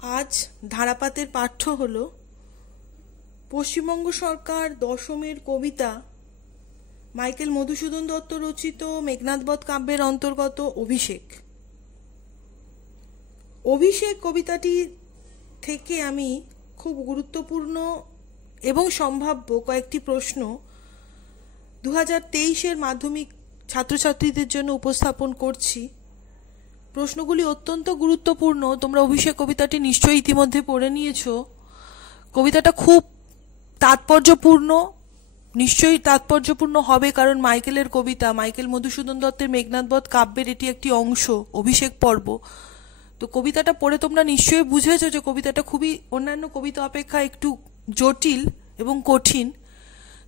আজ ধারাপাতের পাঠ্য হল পশ্চিমবঙ্গ সরকার দশমের কবিতা মাইকেল মধুসূদন দত্ত রচিত মেঘনাদবধ কাব্যের অন্তর্গত অভিষেক। অভিষেক কবিতাটি থেকে আমি খুব গুরুত্বপূর্ণ এবং সম্ভাব্য কয়েকটি প্রশ্ন 2023-এর মাধ্যমিক ছাত্রছাত্রীদের জন্য উপস্থাপন করছি। প্রশ্নগুলি অত্যন্ত গুরুত্বপূর্ণ। তোমরা অভিষেক কবিতাটি নিশ্চয়ই ইতিমধ্যে পড়ে নিয়েছো। কবিতাটা খুব তাৎপর্যপূর্ণ, নিশ্চয়ই তাৎপর্যপূর্ণ হবে, কারণ মাইকেলের কবিতা, মাইকেল মধুসূদন দত্তের মেঘনাদবধ কাব্যের এটি একটি অংশ, অভিষেক পর্ব। তো কবিতাটা পড়ে তোমরা নিশ্চয়ই বুঝেছো যে কবিতাটা খুবই অন্যান্য কবিতা অপেক্ষা একটু জটিল এবং কঠিন।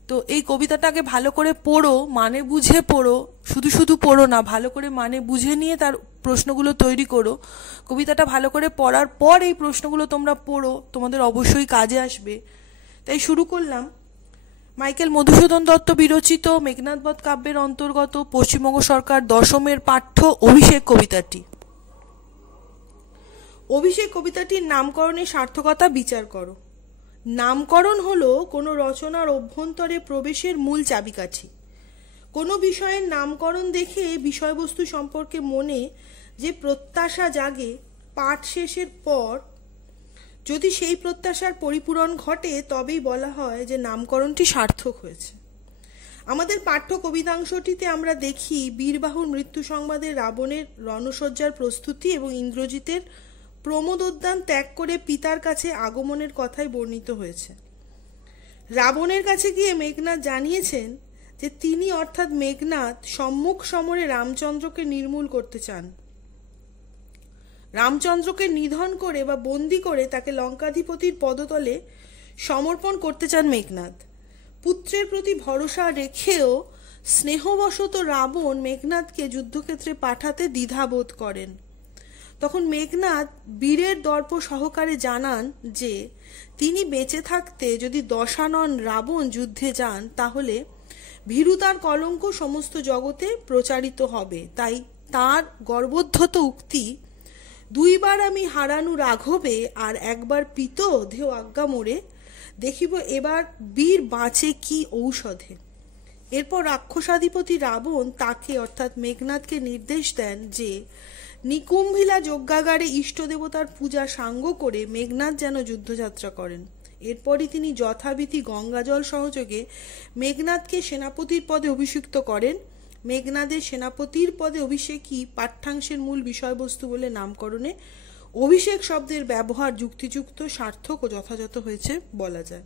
তো এই কবিতাটা আগে ভালো করে পড়ো, মানে বুঝে পড়ো, শুধু শুধু পড়ো না, ভালো করে মানে বুঝে নিয়ে তার প্রশ্নগুলো তৈরি করো। কবিতাটা ভালো করে পড়ার পর এই প্রশ্নগুলো তোমরা পড়ো, তোমাদের অবশ্যই কাজে আসবে। তাই শুরু করলাম মাইকেল মধুসূদন দত্ত বিরচিত মেঘনাদবধ কাব্যের অন্তর্গত পশ্চিমবঙ্গ সরকার দশমের পাঠ্য অভিষেক কবিতাটি। অভিষেক কবিতাটির নামকরণের সার্থকতা বিচার করো। নামকরণ হলো কোনো রচনার অভ্যন্তরে প্রবেশের মূল চাবিকাঠি। কোনো বিষয়ের নামকরণ দেখে বিষয়বস্তু সম্পর্কে মনে যে প্রত্যাশা জাগে, পাঠ শেষের পর যদি সেই প্রত্যাশার পরিপূরণ ঘটে তবেই বলা হয় যে নামকরণটি সার্থক হয়েছে। আমাদের পাঠ্য কবিতাংশটিতে আমরা দেখি বীরবাহুর মৃত্যু সংবাদে রাবণের রণসজ্জার প্রস্তুতি এবং ইন্দ্রজিতের প্রমোদোদ্যান ত্যাগ করে পিতার কাছে আগমনের কথাই বর্ণিত হয়েছে। রাবণের কাছে গিয়ে মেঘনাদ জানিয়েছেন যে তিনি অর্থাৎ মেঘনাদ সম্মুখ সমরে রামচন্দ্রকে নির্মূল করতে চান। রামচন্দ্রকে নিধন করে বা বন্দি করে তাকে লঙ্কাধিপতির পদতলে সমর্পণ করতে চান মেঘনাদ। পুত্রের প্রতি ভরসা রেখেও স্নেহবশত রাবণ মেঘনাদকে যুদ্ধক্ষেত্রে পাঠাতে দ্বিধাবোধ করেন। তখন মেঘনাদ বীরের দর্প সহকারে জানান যে তিনি বেঁচে থাকতে যদি দশানন রাবণ যুদ্ধে যান তাহলে ভীরুতার কলঙ্ক সমস্ত জগতে প্রচারিত হবে। তাই তার গর্বোদ্ধত উক্তি, দুইবার আমি হারানু রাঘবে আর একবার পিত ধেও আজ্ঞা মোরে, দেখিব এবার বীর বাঁচে কি ঔষধে। এরপর রাক্ষসাধিপতি রাবণ তাকে অর্থাৎ মেঘনাদকে নির্দেশ দেন যে নিকুম্ভিলা যজ্ঞাগারে ইষ্ট দেবতার পূজা সাঙ্গ করে মেঘনাদ যেন যুদ্ধযাত্রা করেন। এরপরই তিনি যথাবিধি গঙ্গাজল সহযোগে মেঘনাদকে সেনাপতির পদে অভিষিক্ত করেন। মেঘনাদের সেনাপতির পদে অভিষেকই পাঠ্যাংশের মূল বিষয়বস্তু বলে নামকরণে অভিষেক শব্দের ব্যবহার যুক্তিযুক্ত, সার্থক ও যথাযথ হয়েছে বলা যায়।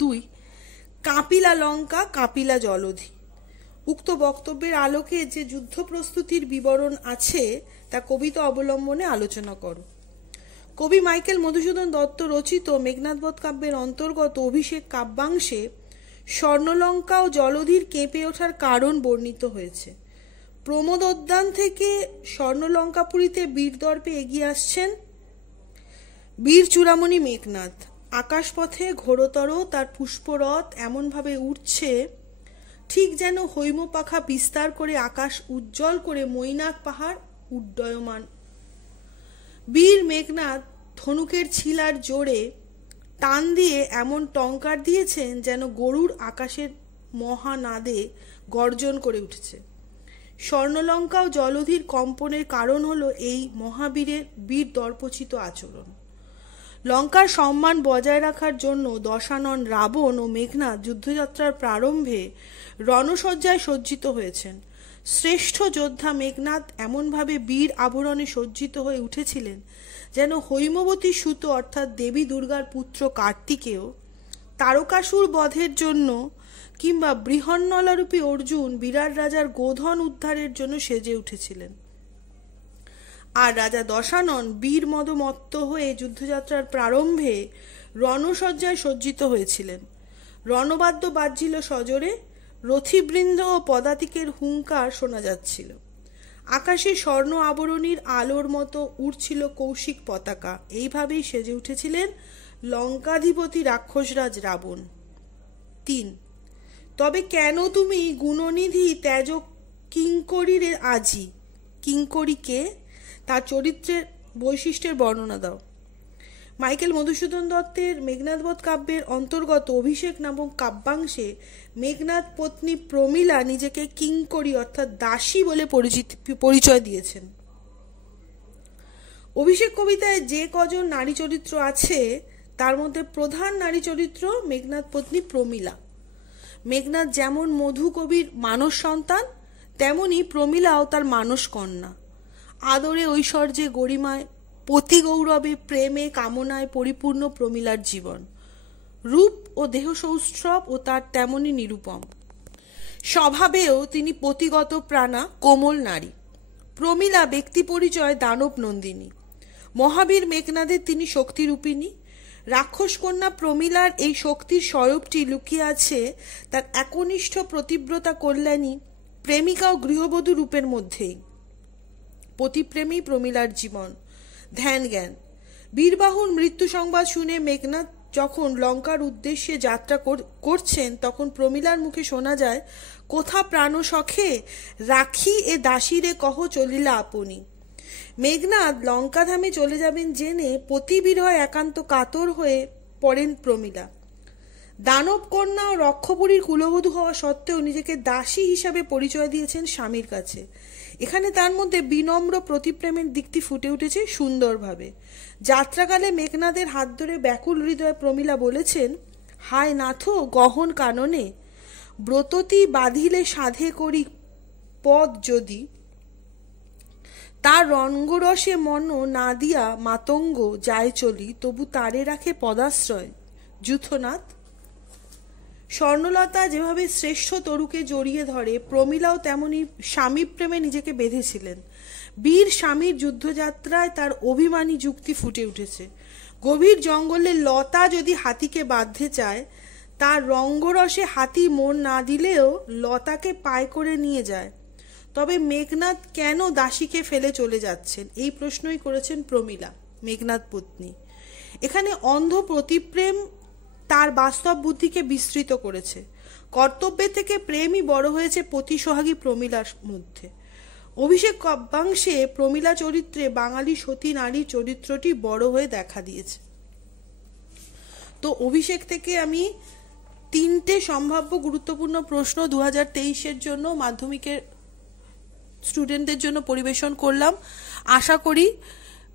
2. কাপিলা লঙ্কা, কাপিলা জলধি। উক্ত বক্তব্যের আলোকে যে যুদ্ধ প্রস্তুতির বিবরণ আছে তা কবিতা অবলম্বনে আলোচনা করো। কবি মাইকেল মধুসূদন দত্ত রচিত মেঘনাদবধ কাব্যের অন্তর্গত অভিষেক কাব্যাংশে স্বর্ণলঙ্কা ও জলধির কেঁপে ওঠার কারণ বর্ণিত হয়েছে। প্রমোদোদ্যান থেকে স্বর্ণলঙ্কাপুরীতে বীরদর্পে এগিয়ে আসছেন বীর চূড়ামণি মেঘনাদ। আকাশপথে ঘোরতর তার পুষ্পরথ এমনভাবে উঠছে ঠিক যেন হৈমপাখা বিস্তার করে আকাশ উজ্জ্বল করে মৈনাক পাহাড় উড্ডয়মান। বীর মেঘনাদ ধনুকের ছিলার জোরে টান দিয়ে এমন টঙ্কার দিয়েছেন যেন গরুর আকাশের মহানাদে গর্জন করে উঠেছে। স্বর্ণলঙ্কা ও জলধির কম্পনের কারণ হলো এই মহাবীরের বীর দর্পচিত আচরণ। লঙ্কার সম্মান বজায় রাখার জন্য দশানন রাবণ ও মেঘনাদ যুদ্ধযাত্রার প্রারম্ভে রণসজ্জায় সজ্জিত হয়েছেন। শ্রেষ্ঠ যোদ্ধা মেঘনাদ এমনভাবে বীর আভরণে সজ্জিত হয়ে উঠেছিলেন যেন হৈমবতী সুত অর্থাৎ দেবী দুর্গার পুত্র কার্তিকেয় তারকাসুর বধের জন্য কিংবা বৃহন্নলারূপী অর্জুন বিরাট রাজার গোধন উদ্ধারের জন্য সেজে উঠেছিলেন। আর রাজা দশানন বীর মদমত্ত হয়ে যুদ্ধযাত্রার প্রারম্ভে রণসজ্জায় সজ্জিত হয়েছিলেন। রণবাদ্য বাজছিল সজোরে, রথীবৃন্দ ও পদাতিকের হুঙ্কার শোনা যাচ্ছিল। আকাশে স্বর্ণ আবরণীর আলোর মতো উড়ছিল কৌশিক পতাকা। এইভাবেই সেজে উঠেছিলেন লঙ্কাধিপতি রাক্ষসরাজ রাবণ। 3. তবে কেন তুমি গুণনিধি ত্যাজ কিঙ্করীর আজি? কিঙ্করীকে তার চরিত্রের বৈশিষ্ট্যের বর্ণনা দাও। মাইকেল মধুসূদন দত্তের মেঘনাদবধ কাব্যের অন্তর্গত অভিষেক নামক কাব্যাংশে মেঘনাদ পত্নী প্রমীলা নিজেকে কিঙ্করী অর্থাৎ দাসী বলে পরিচয় দিয়েছেন। অভিষেক কবিতায় যে কজন নারী চরিত্র আছে তার মধ্যে প্রধান নারী চরিত্র মেঘনাদ পত্নী প্রমীলা। মেঘনাদ যেমন মধু কবির মানস সন্তান, তেমনি প্রমীলাও তার মানস কন্যা। আদরে ঐশ্বর্যে গরিমায় পতি গৌরবে প্রেমে কামনায় পরিপূর্ণ প্রমীলার জীবন। রূপ ও দেহ সৌষ্ঠব ও তার তেমনি নিরুপম। স্বভাবেও তিনি পতিগত প্রাণা কোমল নারী। প্রমীলা ব্যক্তি পরিচয় দানব নন্দিনী। মহাবীর মেঘনাদের তিনি শক্তিরূপিণী। রাক্ষস কন্যা প্রমীলার এই শক্তির স্বরূপটি লুকিয়ে আছে তার একনিষ্ঠ প্রতিব্রতা কল্যাণী প্রেমিকা ও গৃহবধূ রূপের মধ্যেই। পতিপ্রেমী প্রমীলার জীবন। ধ্যান জ্ঞান। বীরবাহুর মৃত্যু সংবাদ শুনে মেঘনাদ যখন লঙ্কার উদ্দেশ্যে যাত্রা করছেন তখন প্রমীলার মুখে শোনা যায়, কোথা প্রাণ সখে রাখি এ দাসীরে কহ চলিলা আপনি। মেঘনাদ লঙ্কাধামে চলে যাবেন জেনে পতিবিরহে একান্ত কাতর হয়ে পড়েন প্রমীলা। দানব কন্যা ও রক্ষপুরীর কুলবধূ হওয়া সত্ত্বেও নিজেকে দাসী হিসাবে পরিচয় দিয়েছেন স্বামীর কাছে। এখানে তার মধ্যে বিনম্র প্রতিপ্রেমের দিকটি ফুটে উঠেছে সুন্দরভাবে। যাত্রাকালে মেঘনাদের হাত ধরে ব্যাকুল হৃদয়ে প্রমীলা বলেছেন, হায় নাথ গহন কাননে ব্রততি বাঁধিলে সাধে করি পদ যদি, তার রঙ্গরসে মন না দিয়া মাতঙ্গ যায় চলি, তবু তারে রাখে পদাশ্রয় যূথনাথ। স্বর্ণলতা যেভাবে শ্রেষ্ঠ তরুকে জড়িয়ে ধরে, প্রমীলাও তেমনি স্বামী প্রেমে নিজেকে বেঁধেছিলেন। বীর স্বামীর যুদ্ধযাত্রায় তার অভিমানী যুক্তি ফুটে উঠেছে। গভীর জঙ্গলে লতা যদি হাতিকে বাঁধতে চায়, তার রঙ্গরসে হাতি মন না দিলেও লতাকে পায় করে নিয়ে যায়। তবে মেঘনাদ কেন দাসীকে ফেলে চলে যাচ্ছেন, এই প্রশ্নই করেছেন প্রমীলা, মেঘনাদ পত্নী। এখানে অন্ধ প্রতিপ্রেম তার বাস্তব বুদ্ধিকে বিস্তৃত করেছে। কর্তব্যের থেকে প্রেমই বড় হয়েছে পতিসোহাগী প্রমীলার মধ্যে। অভিষেক কাব্যাংশে প্রমীলা চরিত্রে বাঙালি সতী নারীর চরিত্রটি বড় হয়ে দেখা দিয়েছে। তো অভিষেক থেকে আমি 3টে সম্ভাব্য গুরুত্বপূর্ণ প্রশ্ন 2023-এর জন্য মাধ্যমিকের স্টুডেন্টদের জন্য পরিবেশন করলাম। আশা করি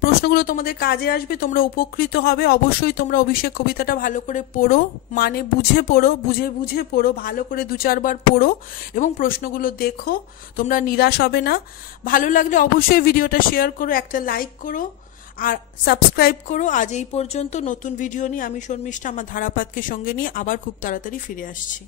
প্রশ্নগুলো তোমাদের কাজে আসবে, তোমরা উপকৃত হবে। অবশ্যই তোমরা অভিষেক কবিতাটা ভালো করে পড়ো, মানে বুঝে পড়ো, বুঝে পড়ো, ভালো করে 2-4 বার পড়ো এবং প্রশ্নগুলো দেখো। তোমরা নিরাশ হবে না। ভালো লাগলে অবশ্যই ভিডিওটা শেয়ার করো, একটা লাইক করো আর সাবস্ক্রাইব করো। আজ এই পর্যন্ত। নতুন ভিডিও নিয়ে আমি শর্মিষ্ঠা আমার ধারাপাতকে সঙ্গে নিয়ে আবার খুব তাড়াতাড়ি ফিরে আসছি।